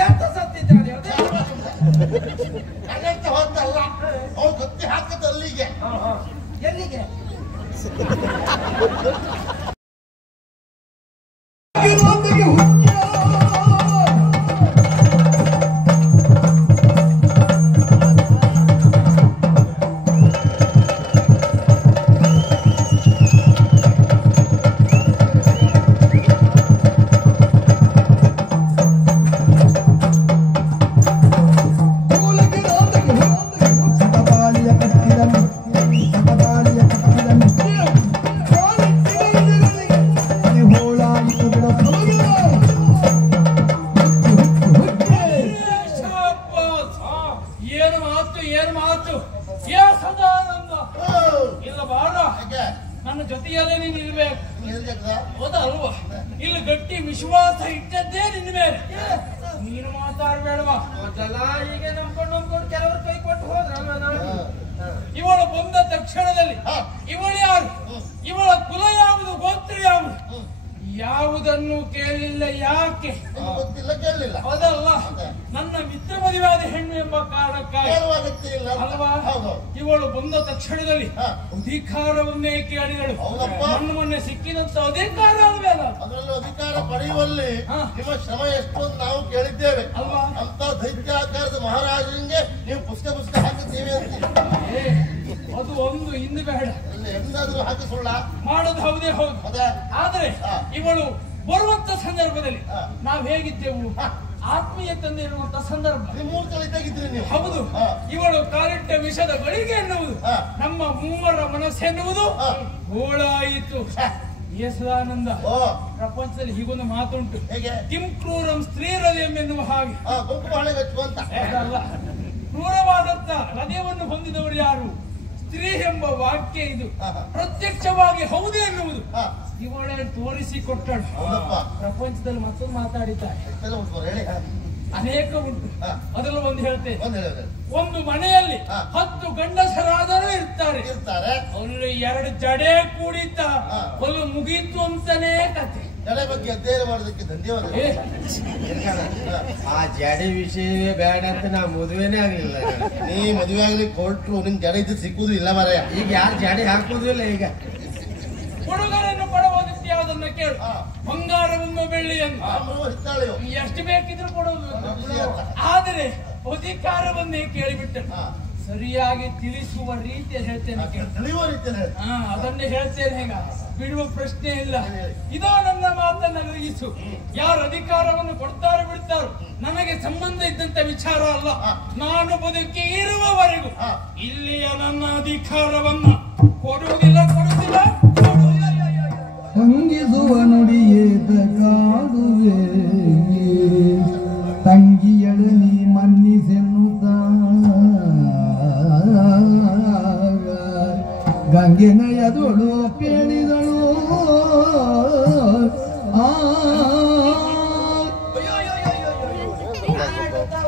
ಎಂತ ಸತ್ತಿದ್ದಾನೆ ಕಣ್ಣಂತ ಹೋದಲ್ಲ ಅವ್ರು ಕತ್ತಿ ಹಾಕದ ಅಲ್ಲಿಗೆ ಎಲ್ಲಿಗೆ ನನ್ನ ಜೊತೆಯಲ್ಲೇ ನೀನು ಇರ್ಬೇಕು ಹೌದಲ್ವಾ ಇಲ್ಲಿ ಗಟ್ಟಿ ವಿಶ್ವಾಸ ಇಟ್ಟದ್ದೇ ನಿನ್ನ ಮೇಲೆ ನೀನು ಮಾತಾಡ್ಬೇಡವಾ ಅದಲ್ಲ ಹೀಗೆ ನಂಬ್ಕೊಂಡು ಕೆಲವರು ಕೈ ಕೊಟ್ಟು ಹೋದ್ರ ಇವಳು ಬಂದ ತಕ್ಷಣದಲ್ಲಿ ಇವಳು ಯಾರು ಇವಳ ಕುಲ ಯಾವುದು ಗೋತ್ರ ಯಾವುದು ಯಾವುದನ್ನು ಕೇಳಲಿಲ್ಲ ಯಾಕೆ ಗೊತ್ತಿಲ್ಲ ಕೇಳಲಿಲ್ಲ ಹೌದಲ್ಲ ನನ್ನ ಮಿತ್ರ ಮದುವೆಯಾದ ಹೆಣ್ಣು ಎಂಬ ಕಾರಣಕ್ಕಾಗಿ ಅಲ್ವಾ ಇವಳು ಬಂದ ತಕ್ಷಣದಲ್ಲಿ ಅಧಿಕಾರವನ್ನೇ ಕೇಳಿದಳು ನನ್ನ ಮೊನ್ನೆ ಸಿಕ್ಕಿದಂತ ಅಧಿಕಾರ ಅಲ್ವೇಲ್ಲ ಅದರಲ್ಲೂ ಅಧಿಕಾರ ಪಡೆಯುವಲ್ಲಿ ನಿಮ್ಮ ಶ್ರಮ ಎಷ್ಟು ಅಂತ ನಾವು ಕೇಳಿದ್ದೇವೆ ಅಲ್ವಾ ಅಂತ ದೈತ್ಯಾಕಾರದ ಮಹಾರಾಜನಿಗೆ ನೀವು ಪುಸ್ತಕ ಹಾಕಿದ್ದೀವಿ ಅಂತ ಅದು ಒಂದು ಇನ್ನು ಬೇಡ ಎಂದಾದ್ರೂ ಹಾಕಿ ಸುಳ್ಳ ಮಾಡೋದು ಹೌದೇ ಹೌದು ಆದ್ರೆ ಇವಳು ಬರುವಂತ ಸಂದರ್ಭದಲ್ಲಿ ನಾವ್ ಹೇಗಿದ್ದೆವು ಆತ್ಮೀಯತೆಯಿಂದ ಇರುವಂತ ಸಂದರ್ಭ ಹೌದು ಇವಳು ಕಾಲಿಟ್ಟ ವಿಷದ ಗಳಿಗೆ ಎನ್ನುವುದು ನಮ್ಮ ಮೂವರ ಮನಸ್ಸೆನ್ನುವುದು ಗೋಳಾಯಿತು ಯೇಸುದಾನಂದ ಪ್ರಪಂಚದಲ್ಲಿ ಹೀಗೊಂದು ಮಾತುಂಟು ಕಿಂ ಕ್ರೂರಂ ಸ್ತ್ರೀರಲಿಯಂ ಎನ್ನುವ ಹಾಗೆ ಅಲ್ಲ ಕ್ರೂರವಾದಂತ ಹೃದಯವನ್ನು ಹೊಂದಿದವರು ಯಾರು ಸ್ತ್ರೀ ಎಂಬ ವಾಕ್ಯ ಇದು ಪ್ರತ್ಯಕ್ಷವಾಗಿ ಹೌದು ಎನ್ನುವುದು ಇವಳೇ ತೋರಿಸಿಕೊಟ್ಟಳು ಪ್ರಪಂಚದಲ್ಲಿ ಮತ್ತೊಂದು ಮಾತಾಡಿದ್ದಾರೆ ಅನೇಕ ಉಂಟು ಅದರಲ್ಲೂ ಒಂದು ಹೇಳ್ತೇನೆ ಒಂದು ಮನೆಯಲ್ಲಿ 10 ಗಂಡಸರಾದರೂ ಇರ್ತಾರೆ ಅಲ್ಲಿ 2 ಜಡೆ ಕೂಡಿತ ಒಂದು ಮುಗೀತು ಅಂತಾನೇ ಕತೆ ಜಡೆ ಬಗ್ಗೆ ಅಧ್ಯಯನ ಮಾಡೋದಕ್ಕೆ ಧನ್ಯವಾದ ಆ ಜಡೆ ವಿಷಯವೇ ಬೇಡ ಅಂತ ನಾ ಮದುವೆನೇ ಆಗ್ಲಿಲ್ಲ ನೀ ಮದುವೆ ಆಗ್ಲಿಕ್ಕೆ ಹೊರಟ್ರು ನಿನ್ ಜಡೆ ಇದ್ದು ಸಿಕ್ಕುದು ಇಲ್ಲ ಮಾರಾಯ ಈಗ ಯಾರು ಜಡೆ ಹಾಕುದು ಇಲ್ಲ ಈಗ ಹುಡುಗರನ್ನು ಕೊಡುವುದಕ್ಕೆ ಯಾವುದನ್ನ ಕೇಳು ಬಂಗಾರವನ್ನು ಬೆಳ್ಳಿಯನ್ನು ಎಷ್ಟು ಬೇಕಿದ್ರು ಕೊಡುವುದು ಆದರೆ ಅಧಿಕಾರವನ್ನೇ ಕೇಳಿಬಿಟ್ಟರು ಸರಿಯಾಗಿ ತಿಳಿಸುವ ರೀತಿಯಲ್ಲಿ ಹೇಳ್ತೇನೆ ಅದನ್ನೇ ಹೇಳ್ತೇನೆ ಹೇಗ ಬಿಡುವ ಪ್ರಶ್ನೆ ಇಲ್ಲ ಇದೋ ನನ್ನ ಮಾತನ್ನ ಗ್ರಹಿಸು ಯಾರು ಅಧಿಕಾರವನ್ನು ಕೊಡ್ತಾರೋ ಬಿಡ್ತಾರೋ ನನಗೆ ಸಂಬಂಧ ಇದ್ದಂತ ವಿಚಾರ ಅಲ್ಲ ನಾನು ಬದುಕಿ ಇರುವವರೆಗೂ ಇಲ್ಲಿಯ ನನ್ನ ಅಧಿಕಾರವನ್ನ ಕೊಡುವುದಿಲ್ಲ ಹಂಗಿಸುವ ನುಡಿಯೇತ ಕಾದುವೆ ತಂಗಿಯಳನಿ ಮನ್ನಿಸೆನ್ನುತ್ತ ಗಂಗೆನಯದೊಳು ಕೇಳಿದಳು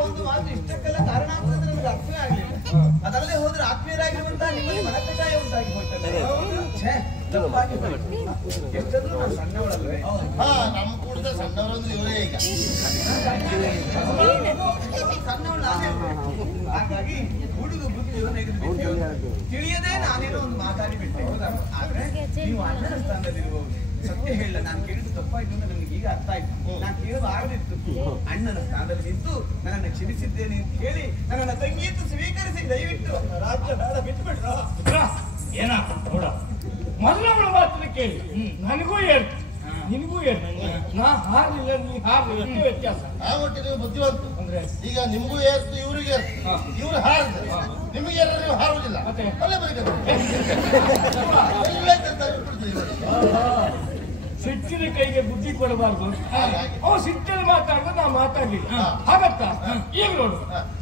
ಒಂದು ಮಾತು ಇಷ್ಟಕ್ಕೆಲ್ಲ ಕಾರಣ ಅಂತ ನಮ್ಗೆ ಅರ್ಥವೇ ಆಗ್ಲಿಲ್ಲ ಅದಲ್ಲದೆ ಹೋದ್ರೆ ಆತ್ಮೀಯರಾಗಿರುವಂತ ನಿಮ್ಮಲ್ಲಿ ಮನಕಷಾಯ ಉಂಟಾಗಿ ಹೋಗ್ತದೆ ಎಷ್ಟಂದ್ರೂ ನಾನು ಸಣ್ಣವಳಲ್ವೇ ನಮ್ಮ ಕೂಡ ಸಣ್ಣವರಂದ್ರೆ ಇವರೇ ಈಗ ಸಣ್ಣವಳು ನಾನೇ ಹಾಗಾಗಿ ಹುಡುಗ ಬುದ್ಧಿಯನ್ನು ತಿಳಿಯದೆ ನಾನೇನೋ ಒಂದು ಮಾತಾಡಿ ಬಿಟ್ಟೆ ಆದ್ರೆ ನೀವು ಅಣ್ಣನ ಸ್ಥಾನದಲ್ಲಿರುವವರು ಸತ್ಯ ಹೇಳ ನಾನು ಕೇಳಿದ್ದು ತಪ್ಪಾಯ್ತು ಅಂತ ನನಗೆ ಈಗ ಅರ್ಥ ಆಯ್ತು ನಾನು ಕೇಳೋದು ಆಗದಿತ್ತು ಅಣ್ಣನ ಸ್ಥಾನದಲ್ಲಿ ನಿಂತು ನನ್ನನ್ನು ಕ್ಷಮಿಸಿದ್ದೇನೆ ಅಂತ ಹೇಳಿ ನನ್ನ ತಂಗಿಯನ್ನು ಸ್ವೀಕರಿಸಿ ದಯವಿಟ್ಟು ರಾಜ್ಯ ಬೇಡ ಬಿಟ್ಟುಬಿಟ್ರ ಏನ ನೋಡ ಮೊದಲವಳ ಮಾತನ್ನ ಕೇಳಿ ನನಗೂ ಹೇಳಿ ನಿನಗೂ ಹೇಳಿ ನಾ ಹಾರಲಿಲ್ಲ ನೀ ಹಾರಲಿಲ್ಲ ಎಷ್ಟು ವ್ಯತ್ಯಾಸ ಆ ಒಟ್ಟಿಗೆ ನೀವು ಬುದ್ಧಿವಂತ ಅಂದ್ರೆ ಈಗ ನಿಮ್ಗೂ ಏರ್ತು ಇವ್ರಿಗೆ ಇವ್ರು ಹಾರಿದ್ರೆ ನಿಮಗೆ ನೀವು ಹಾರುವುದಿಲ್ಲ ಅಲ್ಲೇ ಸಿಟ್ಟಿನ ಕೈಗೆ ಬುದ್ಧಿ ಕೊಡಬಾರ್ದು ಸಿಟ್ಟಲ್ಲಿ ಮಾತಾಡಿದ್ರೆ ನಾ ಮಾತಾಡ್ಲಿಲ್ಲ ಹಾಗತ್ತ ಈಗ ನೋಡು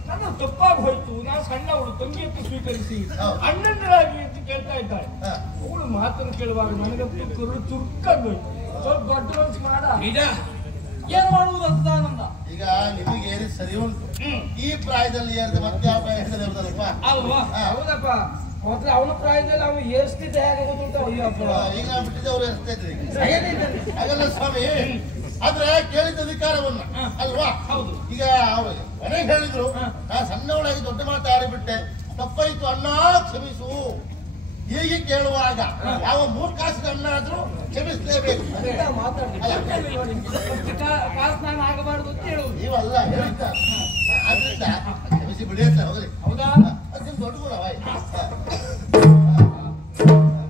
ನನ್ನ ತಪ್ಪಾಗಿ ಹೋಯ್ತು ನಾ ಸಣ್ಣವಳು ತಂಗಿ ಅಂತ ಸ್ವೀಕರಿಸಿ ಅಣ್ಣಂದರಾಗಿ ಅಂತ ಕೇಳ್ತಾ ಇದ್ದಾಳೆ ಅವಳು ಮಾತನ್ನು ಕೇಳುವಾಗ ನನಗಂತೂ ಕರುಳು ಚುರುಕಾಗೋಯ್ತು ಸ್ವಲ್ಪ ದೊಡ್ಡ ಮನಸ್ಸು ಮಾಡ ನಿಜ ಏನ್ ಮಾಡುವುದು ಅಂತ ಆನಂದ ಈಗ ನಿಮಗೆ ಏರಿ ಸರಿ ಉಂಟು ಈ ಪ್ರಾಯದಲ್ಲಿ ಏರಿದ ಮತ್ತೆ ಯಾವ ಪ್ರಾಯ ಹೇಳಿದಲ್ವಾ ಅಲ್ವಾ ಹೌದಪ್ಪ ಮೊದ್ಲು ಅವನ ಪ್ರಾಯದಲ್ಲಿ ಅವನು ಏರ್ಸ್ತಿದ್ದೆ ಹೇಗೆ ಗೊತ್ತುಂಟು ಈಗ ಬಿಟ್ಟಿದ್ದೆ ಅವ್ರು ಏರಿಸ್ತಾ ಇದ್ರಿ ಹಾಗಲ್ಲ ಸ್ವಾಮಿ ಆದ್ರೆ ಕೇಳಿದ ಅಧಿಕಾರವನ್ನ ಅಲ್ವಾ? ಹೌದು. ಈಗ ಮನೆಗೆ ಹೇಳಿದ್ರು ನಾ ಸಣ್ಣವಳಾಗಿ ದೊಡ್ಡ ಮಾತಾಡಿಬಿಟ್ಟೆ, ತಪ್ಪಾಯ್ತು ಅಣ್ಣ ಕ್ಷಮಿಸು. ಹೀಗೆ ಕೇಳುವಾಗ ಯಾವ ಮೂರ್ಖಾಸಿದ ಅಣ್ಣ ಆದ್ರೂ ಕ್ಷಮಿಸಲೇಬೇಕು. ಸ್ನಾನ ಆಗಬಾರ್ದು ಅಂತ ಹೇಳುವುದು ನೀವಲ್ಲ ಹೇಳಿದ್ದ, ಆದ್ರಿಂದ ಕ್ಷಮಿಸಿ ಬಿಡಿ ಅಂತ ಹೋಗಲಿ. ಹೌದಾ? ಅದನ್ನ ದೊಡ್ಡ ಗುಣವ.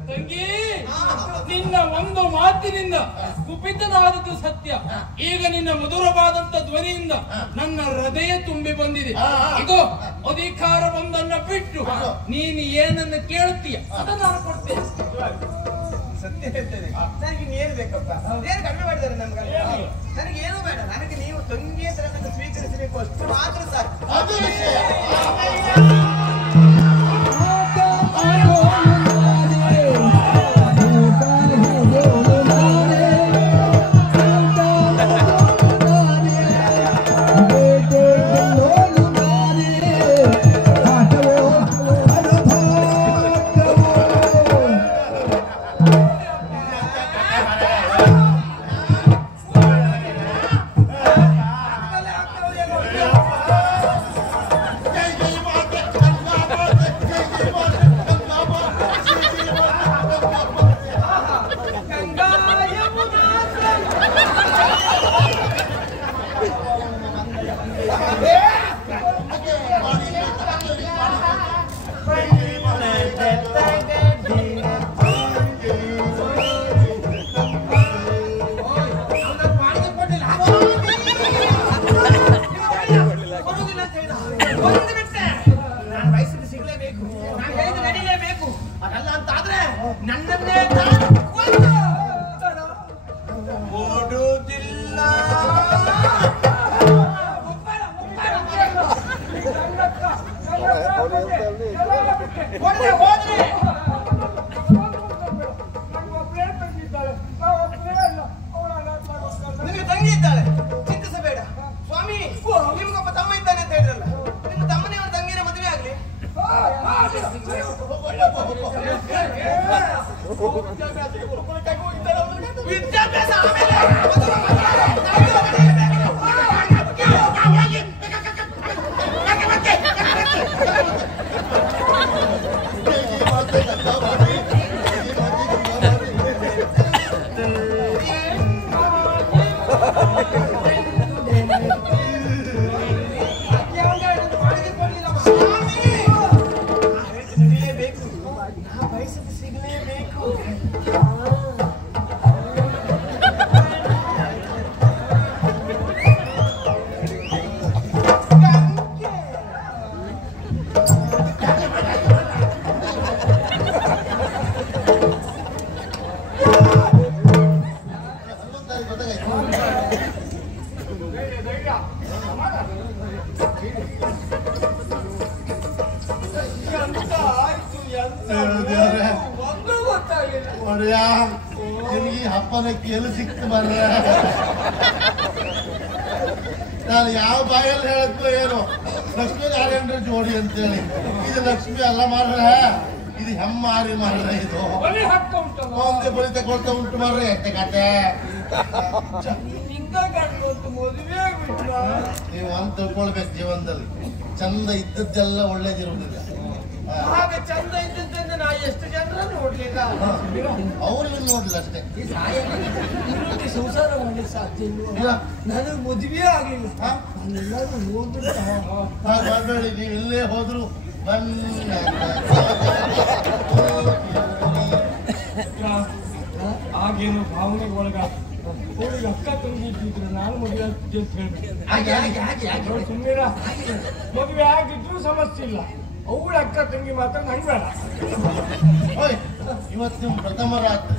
ತಂಗಿ, ನಿನ್ನ ಒಂದು ಮಾತಿನಿಂದ ಕುಪಿತನಾದದ್ದು ಸತ್ಯ. ಈಗ ನಿನ್ನ ಮಧುರವಾದಂತ ಧ್ವನಿಯಿಂದ ನನ್ನ ಹೃದಯ ತುಂಬಿ ಬಂದಿದೆ. ಇದು ಅಧಿಕಾರ ಒಂದನ್ನ ಬಿಟ್ಟು ನೀನು ಏನನ್ನ ಕೇಳುತ್ತೀಯ ಅದನ್ನ ನಾನು ಕೊಡ್ತೇನೆ. ಸತ್ಯ ಹೇಳ್ತೇನೆ, ನನಗೆ ಏನು ಬೇಕಪ್ಪ? ಏನು ಕಡಿಮೆ ಮಾಡಿದ್ದಾರೆ ನಮ್ಗೆ? ನನಗೆ ಏನು ಬೇಡ, ನನಗೆ ನೀವು ತಂಗಿ ಹತ್ರ ನನ್ನ ಸ್ವೀಕರಿಸಬೇಕು, ಅಷ್ಟು ಮಾತ್ರ ಸಾಕು. ಅದು ವಿಷಯ. ನಿಮಗೆ ತಂಗಿ ಇದ್ದಾಳೆ, ಚಿಂತಿಸಬೇಡ ಸ್ವಾಮಿ. ನಿಮ್ಗೊಬ್ಬ ತಮ್ಮ ಇದ್ದಾನೆ ಅಂತ ಹೇಳಿದ್ರಲ್ಲ, ನಿಮ್ಮ ತಮ್ಮನೇ ಅವನ ತಂಗಿನ ಮದುವೆ ಆಗ್ಲಿ. ವಿದ್ಯಾಭ್ಯಾಸ ಆಮೇಲೆ ನಿಮ್ಗೆ ಹಬ್ಬನ ಕೇಳಿ ಸಿಕ್ತು ಬರ್ರ. ನಾನು ಯಾವ ಬಾಯಲ್ಲಿ ಹೇಳಕ್ಕೋ ಏನೋ ಲಕ್ಷ್ಮೀ ನಾರಾಯಣರ ಜೋಡಿ ಅಂತೇಳಿ. ಇದು ಲಕ್ಷ್ಮಿ ಅಲ್ಲ ಮಾರ್ರ, ಇದು ಹೆಮ್ಮಾರಿ ಮಾರ್ರ. ಇದು ಒಂದೇ ಬಳಿ ತಗೊಳ್ತಾ ಉಂಟು ಮಾರ್ರೆ. ಎಷ್ಟೇ ಕತೆ ನೀವು ಅಂತ ತಿಳ್ಕೊಳ್ಬೇಕು. ಜೀವನದಲ್ಲಿ ಚಂದ ಇದ್ದದ್ದೆಲ್ಲ ಒಳ್ಳೇದಿರುವುದಿಲ್ಲ. ಹಾಗೆ ಚಂದ ಇದ್ದದ್ರಿಂದ ನಾ ಎಷ್ಟು ಜನರನ್ನು ನೋಡ್ಲಿಲ್ಲ. ಅವ್ರಿಗೆ ನೋಡ್ಲಿಲ್ಲ ಅಷ್ಟೇ. ಸಂಸಾರ ಮಾಡ್ಲಿಕ್ಕೆ ಸಾಧ್ಯ ಇಲ್ಲ. ನನಗೆ ಮದುವೆ ಆಗಿಲ್ಲ. ನಾನೆಲ್ಲಾದ್ರೂ ನೋಡ್ಬಿಟ್ಟು ಹಾಗೆ ಮಾಡಬೇಡಿ. ನೀವು ಇಲ್ಲೇ ಹೋದ್ರು ಆಗೇನು ಭಾವನೆಗೆ ಒಳಗಾಗ ಅವಳಿಗೆ ಅಕ್ಕ ತಂಗಿ ಇದ್ದಿದ್ರು ನಾನು ಮದುವೆ ಆಗ್ತಿದ್ದೆ ಅಂತ ಹೇಳ್ಬೇಕು. ಸುಮ್ಮನೆ ಮದುವೆ ಆಗಿದ್ರು ಸಮಸ್ಯೆ ಇಲ್ಲ, ಅವಳ ಅಕ್ಕ ತಂಗಿ ಮಾತ್ರ ನಂಗೆ ಬೇಡ. ಇವತ್ತು ನಿಮ್ಮ ಪ್ರಥಮ ರಾತ್ರಿ.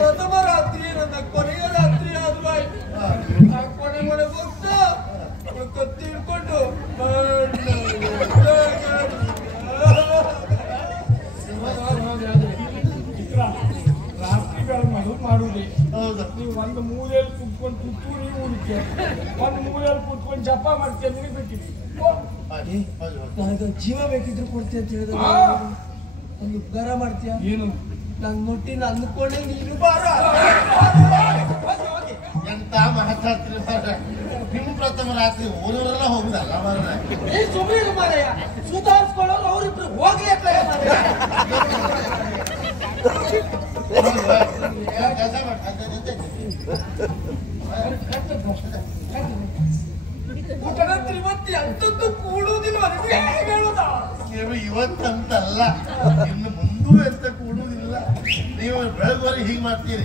ಪ್ರಥಮ ರಾತ್ರಿ ನನ್ನ ಕೊನೆಯ ರಾತ್ರಿ ಆದ್ರೂ ಆಯ್ತು. ಆ ಕೊನೆ ಮನೆಗೆ ಹೋಗ್ತಾ ಕತ್ತಿ ಹಿಡ್ಕೊಂಡು ರಾತ್ರಿಗಳ ಮದುವೆ ಮಾಡುವುದೇ. ಹೌದು. ನೀವು ಒಂದು ಮೂಲೆಯಲ್ಲಿ ಕುತ್ಕೊಂಡು ತುತ್ತೂರಿ ಊರಿಕೆ, ಒಂದು ಮೂಲೆಯಲ್ಲಿ ಕುತ್ಕೊಂಡು ಜಪ ಮಾಡ್ತೀಯ, ನಿನಗೆ ಬೇಕಿತ್ತು. ನನಗೆ ಜೀವ ಬೇಕಿದ್ರು ಕೊಡ್ತೀಯ ಅಂತ ಹೇಳಿದ್ರೆ ಒಂದು ಗರ ಮಾಡ್ತೀಯ. ಏನು ನನ್ ಮುಟ್ಟಿ ನನ್ನ ಕೊನೆ ನೀನು ಬಾರ. ಎಂತ ಮಾತಾಡ್ತೀರಿ ಮಾರ್ರೆ. ನಿಮ್ಮ ಪ್ರಥಮ ರಾತ್ರಿ ಊರವರೆಲ್ಲ ಹೋಗುದಲ್ಲ ಮಾರ್ರೆ. ನೀ ಸುಮ್ಮನೆ ಮಾರಯ್ಯ, ಸುಧಾರಿಸ್ಕೊಳ್ಳೋರು ಅವ್ರಿಬ್ರು ಹೋಗ್ಲಿ ಅಂತ ಕೆಲಸ ಮಾಡ್ತಾರೆ. ಊಟದ ಇವತ್ತು ಎಂತದ್ದು ಕೂಡುವುದಿಲ್ಲ ಹೇಳುದ. ನೀವು ಇವತ್ತಂತಲ್ಲ, ಇನ್ನು ಮುಂದೂ ಎಂತ ಕೂಡುವುದಿಲ್ಲ. ನೀವು ಬೆಳಗುವರೆಗೆ ಹೀಗೆ ಮಾಡ್ತೀರಿ.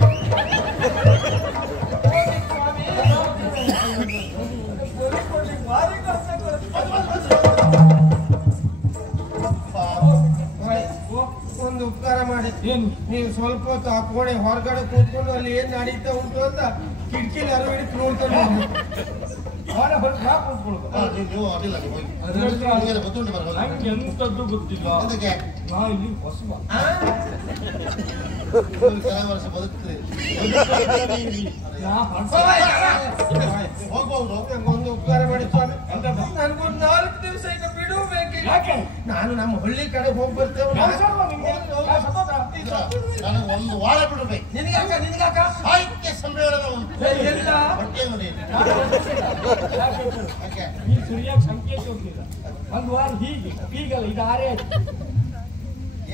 ಒಂದು ಉಪಕಾರ ಮಾಡಿ, ನೀವು ಸ್ವಲ್ಪ ಹೊತ್ತು ಆ ಕೋಣೆ ಹೊರಗಡೆ ಕೂತ್ಕೊಂಡು ಅಲ್ಲಿ ಏನ್ ನಡೀತಾ ಉಂಟು ಅಂತ ಕಿಟಕಿಲಿ ಅರವ ಹಿಡಿದು ನೋಡ್ಕೊಂಡು ನೀವು ಅದಿಲ್ಲ ಹೋಗಿ. ಗೊತ್ತುಂಟು ಬರ ನಂಗೆ ಎಂತದ್ದು ಗೊತ್ತಿಲ್ಲ. ಅದಕ್ಕೆ ನಾ ಇಲ್ಲಿ ಹೊಸಬ. ಕೆಲವು ವರ್ಷ ಬದುಕ್ತೀರಿ. ಹೋಗ್ಬಹುದು. ಒಂದು ಉಪಕಾರ ಮಾಡಿ ಸ್ವಾಮಿ, ನನ್ಗೊಂದು 4 ದಿವಸ ಈಗ ಬಿಡಬೇಕು. ಯಾಕೆ? ನಾನು ನಮ್ಮ ಹಳ್ಳಿ ಕಡೆ ಹೋಗಿ ಬರ್ತೇವೆ. ನನಗೆ ಒಂದು ವಾರ ಬಿಡಬೇಕು. ನಿನಗಾಕ ಸಾಹಿತ್ಯ ಸಮ್ಮೇಳನ ಉಂಟು. ಎಲ್ಲ ಹೊಟ್ಟೆ ನೋಡಿ. ನೀನು ಸರಿಯಾಗಿ ಸಂಕೇತ ಹೋಗ್ಲಿಲ್ಲ. ಒಂದು ವಾರ ಹೀಗೆ ಹೀಗಲ್ಲ, ಇದು ಆರೇ ಆಯ್ತು.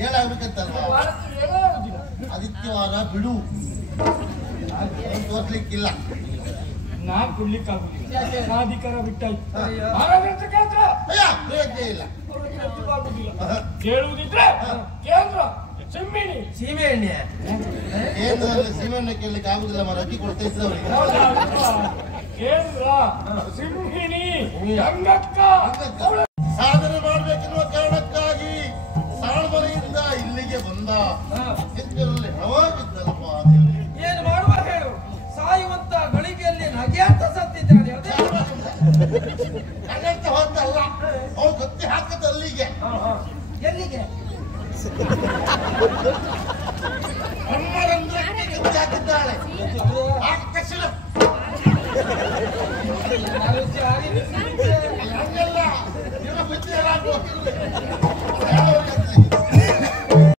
ಏನಾಗ್ಬೇಕಂತಲ್ವಾ? ಏನೋ ಆಗುದಿಲ್ಲ. ಆದಿತ್ಯವಾರ ಬಿಡು, ತೋರ್ಸ್ಲಿಕ್ಕಿಲ್ಲ. ನಾನ್ ಕೊಡ್ಲಿಕ್ಕಾಗುದಿಲ್ಲ. ನಾ ಅಧಿಕಾರ ಬಿಟ್ಟಾಯ್ತು. ಮಹಾರಾಜರ ಕೇಂದ್ರ ಅಯ್ಯ ಪ್ರಯತ್ನ ಇಲ್ಲ. ಕೇಳುವುದಿದ್ರೆ ಕೇಂದ್ರ ಸಿಮ್ಮಿಣಿ ಸೀಮೆ ಎಣ್ಣೆ ಕೇಂದ್ರದಲ್ಲಿ ಸೀಮೆಣ್ಣೆ ಕೇಳಲಿಕ್ಕೆ ಆಗುದಿಲ್ಲ. ಮರ ಅಕ್ಕಿ ಕೊಡ್ತಾ ಇದ್ರು ಅವರಿಗೆ. ಕೇಂದ್ರ ಸಿಂಹಿಣಿ ಗಂಗಕ್ಕ ಸಾಧನೆ ಮಾಡಬೇಕೆನ್ನುವ ಕಾರಣಕ್ಕಾಗಿ ಸಾಳ್ಮನೆಯಿಂದ ಇಲ್ಲಿಗೆ ಬಂದ. ಹೆಚ್ಚರಲ್ಲಿ ಹವಾಗಿದ್ದಲ್ಲಪ್ಪ ದೇವರಿಗೆ. ಏನು ಮಾಡುವ ಹೇಳು. ಸಾಯುವಂತ ಗಳಿಗೆಯಲ್ಲಿ ನಗೆ ಅಂತ ಸತ್ತಿದ್ದಾನೆ. ಕಣ್ಣಂತ ಹೋದಲ್ಲ, ಅವಳು ಕತ್ತಿ ಹಾಕದ ಅಲ್ಲಿಗೆ. ಎಲ್ಲಿಗೆ? ಕಣ್ಣರಂಧ್ರಕ್ಕೆ ಕತ್ತಿ ಹಾಕಿದ್ದಾಳೆ. ಆಗ ತಕ್ಷಣ ಹಂಗಲ್ಲ, ನಿಮ್ಮ ಬುದ್ಧಿ